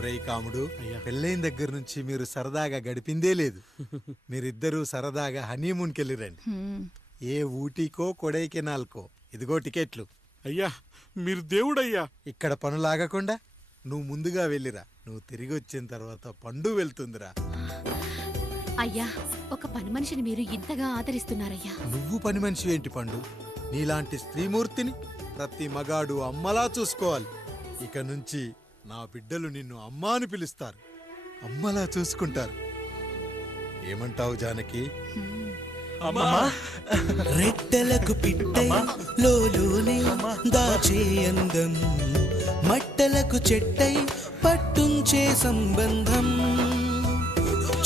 ఒరేయ్ కాముడు, పెళ్ళైన దగ్గర నుంచి మీరు సరదాగా గడిపిందే లేదు. మీరిద్దరూ సరదాగా హనీమూన్కి వెళ్ళిరండి. ఏ ఊటీకో కొడైకెనాల్కో. ఇదిగో టికెట్లు. అయ్యా మీరు దేవుడయ్యా. ఇక్కడ పనులాగకుండా నువ్వు ముందుగా వెళ్ళిరా. నువ్వు తిరిగి వచ్చిన తర్వాత పండు వెళ్తుందిరా. అయ్యా, ఒక పని మనిషిని మీరు ఇంతగా ఆదరిస్తున్నారయ్యా. నువ్వు పని మనిషి ఏంటి పండు? నీలాంటి స్త్రీమూర్తిని ప్రతి మగాడు అమ్మలా చూసుకోవాలి. ఇక నుంచి నా బిడ్డలు నిన్ను అమ్మా అని పిలుస్తారు, అమ్మలా చూసుకుంటారు. ఏమంటావు జానకి? రెట్టలకు పిట్టై లోలోనే దాచే అందం, మట్టలకు చెట్టై పట్టుంచే సంబంధం,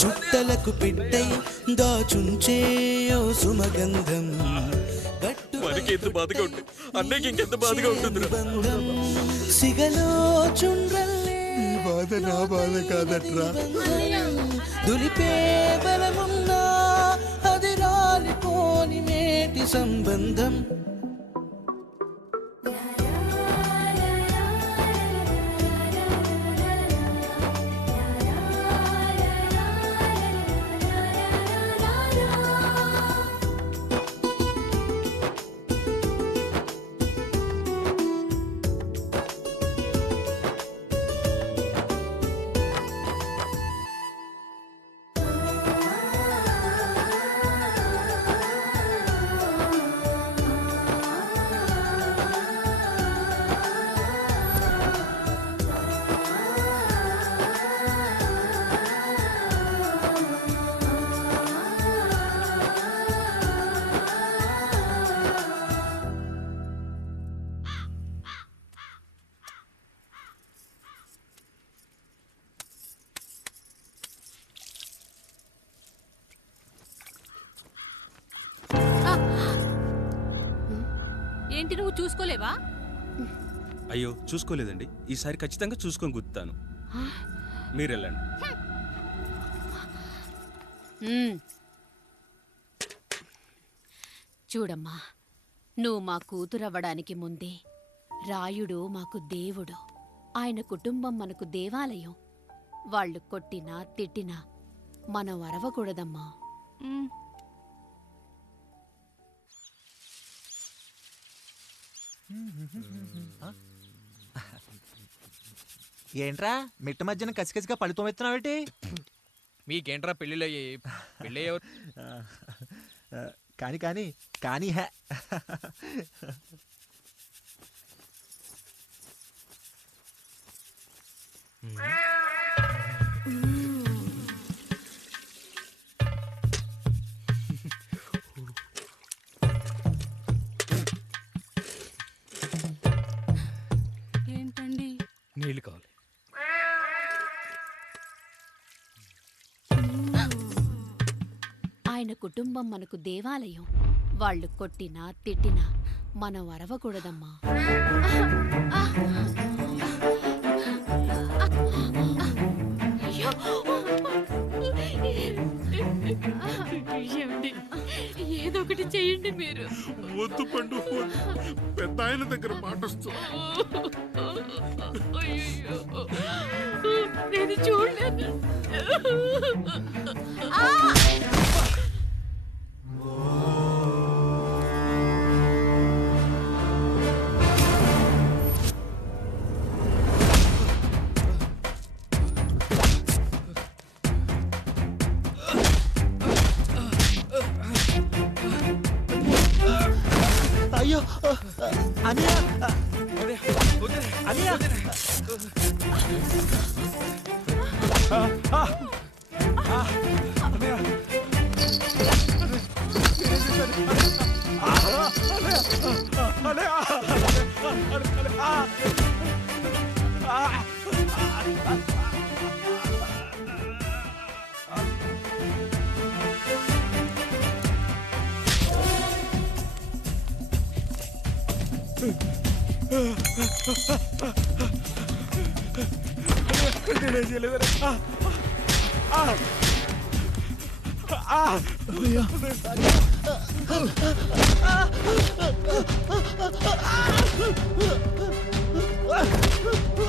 చుట్టలకు పెట్టై దాచుంచే ఓ సుమగంధం, సిగలో చుండ్రల్లే బాధ నా బాధ కాదట్రా. దులిపే బలమున్నా అది రాలిపోని మేటి సంబంధం. ఏంటి, నువ్వు చూసుకోలేవా? అయ్యో చూసుకోలేదండి, ఈసారి ఖచ్చితంగా చూసుకొని గుర్తాను. మీరు వెళ్ళండి. చూడమ్మా, నువ్వు మా కూతురవ్వడానికి ముందే రాయుడు మాకు దేవుడు. ఆయన కుటుంబం మనకు దేవాలయం. వాళ్ళు కొట్టినా తిట్టినా మనం అరవకూడదమ్మా. ఏంట్రా మిట్ట మధ్యన కసికసిగా పళ్ళుతో ఎత్తున్నావేటి? మీకేంట్రా పెళ్ళిళ్ళు పెళ్ళి కానీ కానీ కానీ హే ఏంటండి? నీళ్ళు కావాలి. ఆయన కుటుంబం మనకు దేవాలయం. వాళ్ళు కొట్టినా తిట్టినా మనం అరవకూడదమ్మా. ఏదో ఒకటి చెయ్యండి మీరు. వద్దు పండు, పెద్ద ఆయన దగ్గర మాటొస్తూ. నేను చూడలేదు. అయ్యో అనియా అనియా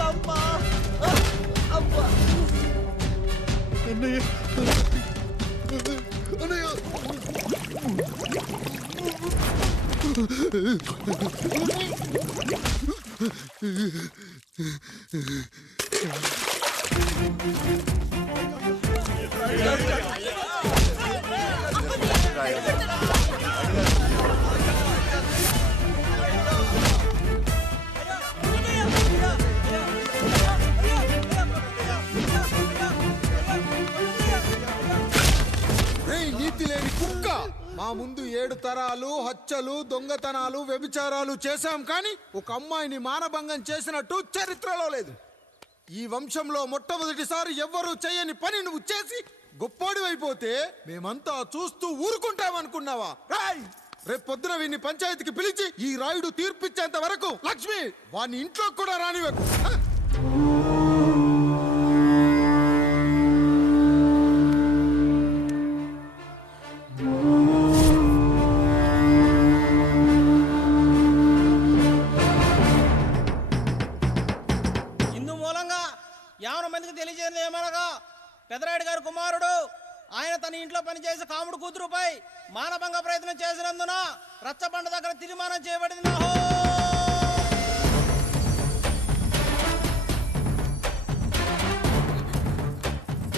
అమ్మా రేయ్ నీతి లేని కుక్క, మా ముందు 7 తరాలు హత్యలు దొంగతనాలు వ్యభిచారాలు చేశాం కానీ ఒక అమ్మాయిని మానభంగం చేసినట్టు చరిత్రలో లేదు. ఈ వంశంలో మొట్టమొదటిసారి ఎవ్వరూ చేయని పని నువ్వు చేసి గొప్పోడివైపోతే మేమంతా చూస్తూ ఊరుకుంటామనుకున్నావా? రేపు పొద్దున వీడిని పంచాయతీకి పిలిచి ఈ రాయుడు తీర్పిచ్చేంత వరకు లక్ష్మి వాడిని ఇంట్లో కూడా రానివ్వకు. ఇందు మూలంగా 50 మందికి తెలియజేయడం ఏమనగా పెదరాయుడు గారి కుమారుడు ఆయన తన ఇంట్లో పనిచేసే కాముడు కూతురుపై మానభంగ ప్రయత్నం చేసినందున రచ్చబండ దగ్గర తీర్మానం చేయబడింది.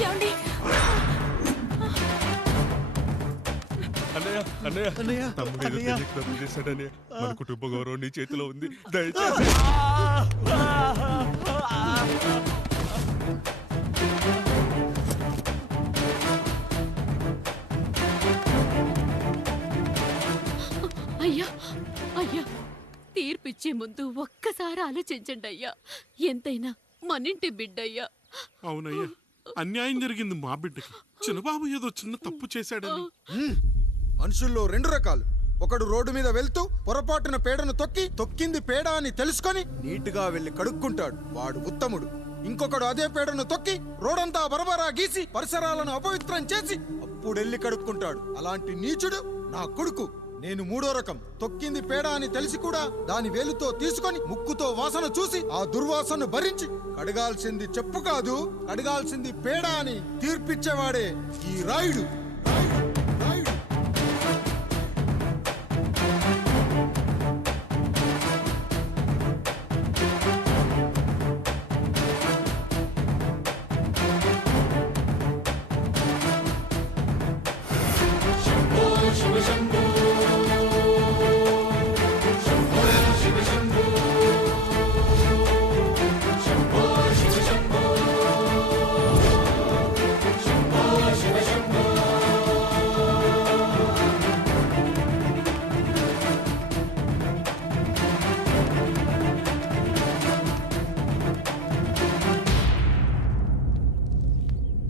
ఏమండి? అన్నయ్య అన్నయ్య అన్నయ్య తమ్ముడు ఏదో తెలియక తప్పు చేశాడన్నయ్య. మన కుటుంబ గౌరవం నీ చేతిలో ఉంది, దయచేసి. అయ్యా అయ్యా, తీర్పిచ్చే ముందు ఒక్కసారి ఆలోచించండి అయ్యా. ఎంతైనా మనింటి బిడ్డయ్యా. అవునయ్యా, అన్యాయం జరిగింది మా బిడ్డకి. చిన్నబాబు ఏదో చిన్న తప్పు చేశాడని. మనుషుల్లో 2 రకాలు. ఒకడు రోడ్డు మీద వెళ్తూ పొరపాటున పేడను తొక్కింది పేడ అని తెలుసుకొని నీటుగా వెళ్లి కడుక్కుంటాడు, వాడు ఉత్తముడు. ఇంకొకడు అదే పేడను తొక్కి రోడంతా బరబరా గీసి పరిసరాలను అపవిత్రం చేసి అప్పుడెళ్ళి కడుక్కుంటాడు. అలాంటి నీచుడు నా కొడుకు. నేను 3వ రకం. తొక్కింది పేడ అని తెలిసి కూడా దాని వేలుతో తీసుకొని ముక్కుతో వాసన చూసి ఆ దుర్వాసనను భరించి కడగాల్సింది చెప్పు కాదు, కడగాల్సింది పేడ అని తీర్పిచ్చేవాడే ఈ రాయుడు.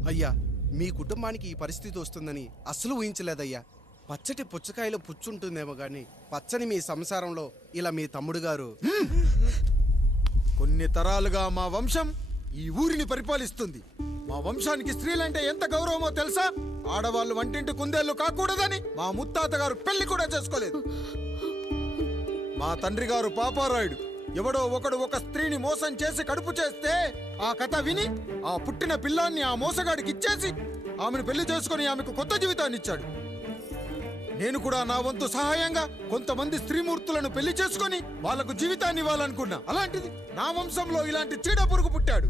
అయ్యా, మీ కుటుంబానికి ఈ పరిస్థితి వస్తుందని అస్సలు ఊహించలేదయ్యా. పచ్చటి పుచ్చకాయలో పుచ్చుంటుందేమో గాని పచ్చని మీ సంసారంలో ఇలా మీ తమ్ముడు గారు. కొన్ని తరాలుగా మా వంశం ఈ ఊరిని పరిపాలిస్తుంది. మా వంశానికి స్త్రీలంటే ఎంత గౌరవమో తెలుసా? ఆడవాళ్ళు వంటింటి కుందేళ్లు కాకూడదని మా ముత్తాత గారు పెళ్లి కూడా చేసుకోలేదు. మా తండ్రి గారు పాపారాయుడు ఎవడో ఒకడు ఒక స్త్రీని మోసం చేసి కడుపు చేస్తే ఆ కథ విని ఆ పుట్టిన పిల్లాన్ని ఆ మోసగాడికి ఇచ్చేసి ఆమెను పెళ్లి చేసుకుని ఆమెకు కొత్త జీవితాన్ని ఇచ్చాడు. నేను కూడా నా వంతు సహాయంగా కొంతమంది స్త్రీమూర్తులను పెళ్లి చేసుకొని వాళ్లకు జీవితాన్ని ఇవ్వాలనుకున్నా. అలాంటిది నా వంశంలో ఇలాంటి చీడ పురుగు పుట్టాడు.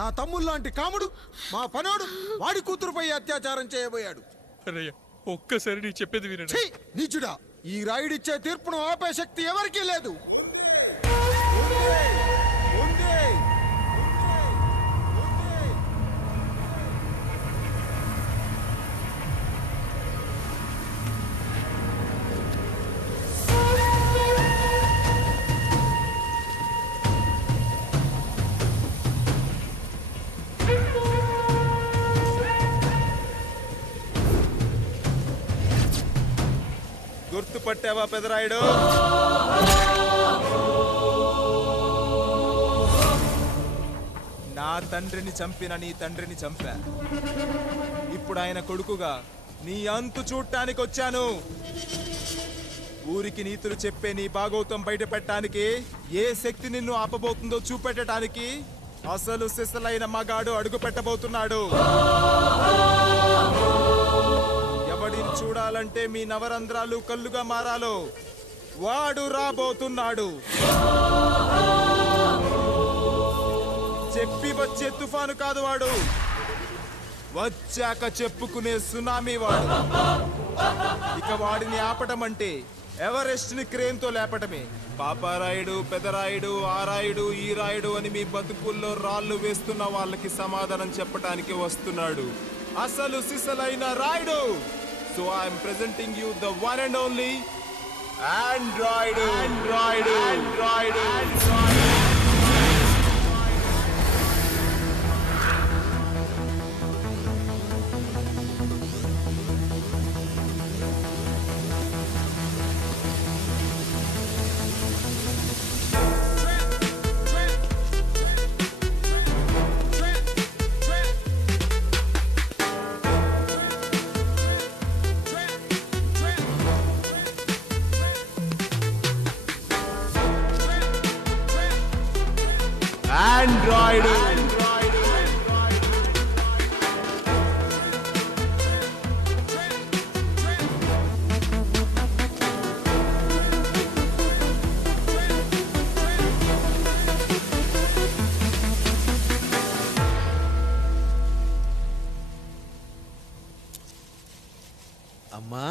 నా తమ్ముళ్ళలాంటి కాముడు మా పనోడు వాడి కూతురుపై అత్యాచారం చేయబోయాడు. అన్నయ్య ఒక్కసారి నీ చెప్పేది వినండి. ఛీ, నీచుడా! ఈ రాయుడిచ్చే తీర్పును ఆపే శక్తి ఎవరికీ లేదు. గుర్తుపట్టావా పెదరాయుడు? నా తండ్రిని చంపిన నీ తండ్రిని చంపా. ఇప్పుడు ఆయన కొడుకుగా నీ అంతు చూడటానికి వచ్చాను. ఊరికి నీతులు చెప్పే నీ భాగవతం బయట పెట్టడానికి ఏ శక్తి నిన్ను ఆపబోతుందో చూపెట్టడానికి అసలు సిసలైన మగాడు అడుగు పెట్టబోతున్నాడు. ఎవడిని చూడాలంటే మీ నవరంధ్రాలు కళ్ళుగా మారాలో వాడు రాబోతున్నాడు. చెప్పి వచ్చే తుఫాను కాదు వాడు, వచ్చాక చెప్పుకునే సునామీ వాడు. ఇక వాడిని ఆపటం అంటే ఎవరెస్ట్ ని క్రేన్ తో లేపటమే. పాపారాయుడు, పెదరాయుడు, ఆ రాయుడు, ఈ రాయుడు అని మీ బతుకుల్లో రాళ్ళు వేస్తున్న వాళ్ళకి సమాధానం చెప్పటానికి వస్తున్నాడు అసలు సిసలైన Rayudu. So I'm presenting you the one and only Android. అమ్మా,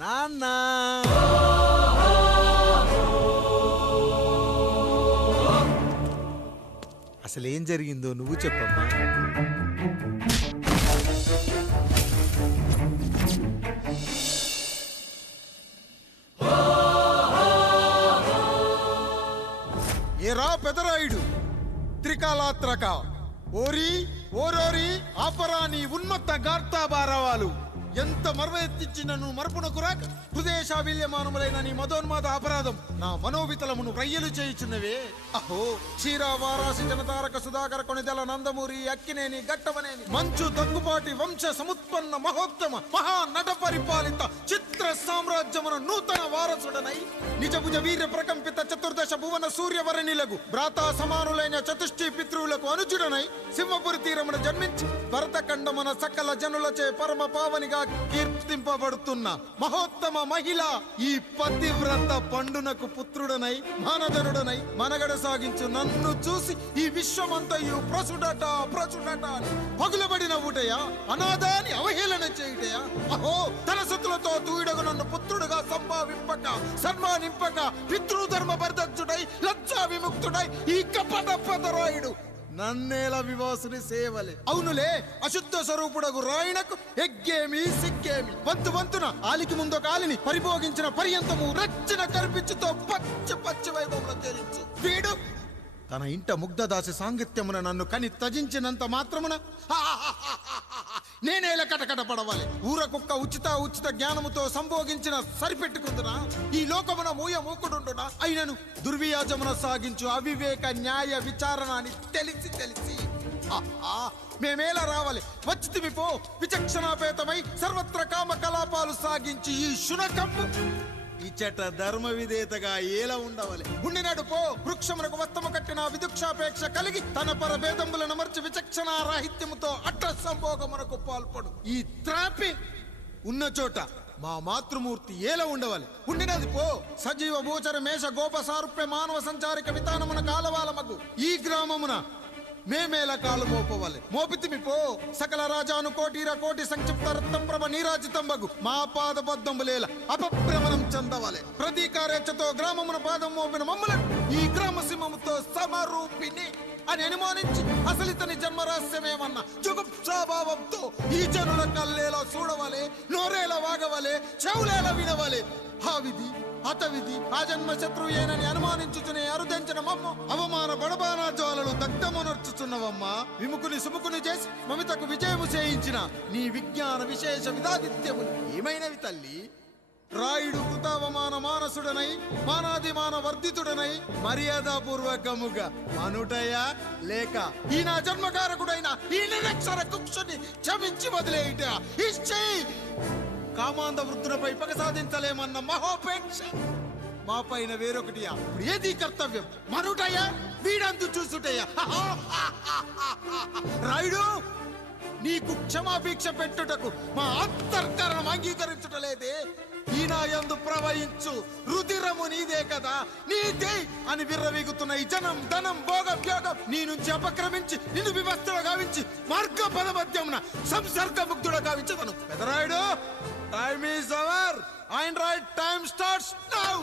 నాన్న, అసలేం జరిగిందో నువ్వు చెప్పమ్మా. ఏరా పెదరాయుడు, త్రికాలాత్రక, ఓరి ఓరోరి ఆపరా నీ ఉన్మత్త గార్తాబారావాలు. ఎంత మర్వెత్తించినను మరపునకు రాక హృదయశావిల్యమానములైన నీ మదోన్మాద అపరాధం నా మనోవితలమును రయ్యలు చేయుచున్నవే. అహో క్షీరావారాసి జనతారక సుధాకర కొనిదెల నందమూరి అక్కినేని గట్టవనేని మంచు దగ్గుపాటి వంశ సముత్పన్న మహోత్తమ మహా నట పరిపాలిత చిత్ర సామ్రాజ్యమున నూతన వారసుడనై నిజభుజ వీర్య ప్రకంపిత చతుర్దశ భువన సూర్యవరణిలకు భ్రాతా సమానులైన చతుష్టి పితృవులకు అనుజుడనై సింహపురి తీరమున జన్మించి భరతఖండమున సకల జనులచే పరమ పావనిగా కీర్తింపబడుతున్న మహోత్తమ మహిళ ఈ పతివ్రత పండునకు పుత్రుడనై మానధనుడనై మనగడ సాగించు నన్ను చూసి ఈ విశ్వమంతయు ప్రసుడట అని పగులబడిన ఊటయా, అనాథాన్ని అవహేళన చేయుటయా. అహో తన సుతులతో తూయిడగు నన్ను పుత్రుడుగా సంభావింపక సన్మానింపక పితృధర్మ పరిదక్షుడై లజ్జా విముక్తుడై ఈ కపట పెదరాయుడు నన్నేల వివాసుని సేవలే. అవునులే, అశుద్ధ స్వరూపుడగు రాయణకు ఎగ్గేమి సిగ్గేమి. వంతున ఆలికి ముందు కాలిని పరిభోగించిన పర్యంతము రచ్చిన కల్పించుతో పచ్చి వైభవంలో తేలించు. వీడు తన ఇంట ముగ్ధదాసి సాంగత్యమున నన్ను కని తజించినంత మాత్రమున నేనేల కటకట పడవాలి. ఊర కుక్క ఉచిత జ్ఞానముతో సంభోగించిన సరిపెట్టుకుందునా ఈ లోకమున మూకుడుండునా. అయినను దుర్వ్యాజమున సాగించు అవివేక న్యాయ విచారణ అని తెలిసి మేమేలా రావాలి. వచ్చితిమి పో విచక్షణాపేతమై సర్వత్ర కామ కలాపాలు సాగించి ఈ శునకమ్ము ఇచ్చట ధర్మ విధేతగా ఏలా ఉండవాలి. ఉండినాడు పో వృక్షమునకు వత్తము కట్టిన విదుక్షాపేక్ష కలిగి తన పరభేదములను మర్చి విచక్షణ రాహిత్యముతో అట్ట సంభోగమునకు పాల్పడు. ఈ త్రాపి ఉన్న చోట మా మాతృమూర్తి ఏలా ఉండవాలి. ఉండినది పో సజీవ భూచర మేష గోప సారూప్య మానవ సంచారిక విధానమున కాలవాలమగు ఈ గ్రామమున మేమేలా కాలు మోపవాలి. మోపితిమి పో సకల రాజాను కోటి సంక్షిప్త రత్నప్రభ నీరాజితంబగు మా పాదబద్ధములేల అపభ్రమణం చెందవాలి. ప్రతీకారేచ్ఛతో గ్రామమున పాదం మోపిన మమ్మలను ఈ గ్రామ సింహముతో సమరూపిణి అని అనుమానించి అసలితని జన్మరహస్యమేమన్నా జుగుప్సాభావంతో ఈ జనుల కల్లేలా చూడవాలి, నోరేలా వాగవాలి, చెవులేలా వినవాలి. ఆ విధి హతవిధి ఆ జన్మ శత్రువు ఏనని అనుమానించుచునే అరుదించిన మమ్మ అవమాన బడబానా జ్వాలలు దగ్ధమునర్చుచున్నవమ్మ. విముకుని సుముకుని చేసి మమితకు విజయము చేయించిన నీ విజ్ఞాన విశేష విధాదిత్యములు ఏమైనవి తల్లి. రాయుడు కృతావమాన మానసుడనై మానాదిమాన వర్ధితుడనై మర్యాదాపూర్వకముగా మనుటయా లేక ఈ నా జన్మకారకుడైన ఈ నిరక్షర కుక్షుని క్షమించి వదిలేయుట. కామాంధ వృద్ధులపై పగ సాధించలేమన్న మహోపేక్ష మా పైన వేరొకటియా? ఇప్పుడు ఏది కర్తవ్యం? మనుటయ్యా వీడందు చూసుటయ్యా? రాయుడు, నీకు క్షమాభిక్ష పెట్టుటకు మా అంతర్కరణం అంగీకరించుటలేదే. ఈనాయందు ప్రవహించు రుధిరము నీదే కదా, నీదే అని విర్రవీగుతున్న ఈ జనం, ధనం, భోగభ్యోగం నీ నుంచి అపక్రమించి నిన్ను వివస్థలో గావించి మార్గ పదమధ్యమున సంసర్గముగ్ధుడ గావించదను. Pedarayudu, time is over. ఆయన రైట్ టైం స్టార్ట్స్ నౌ.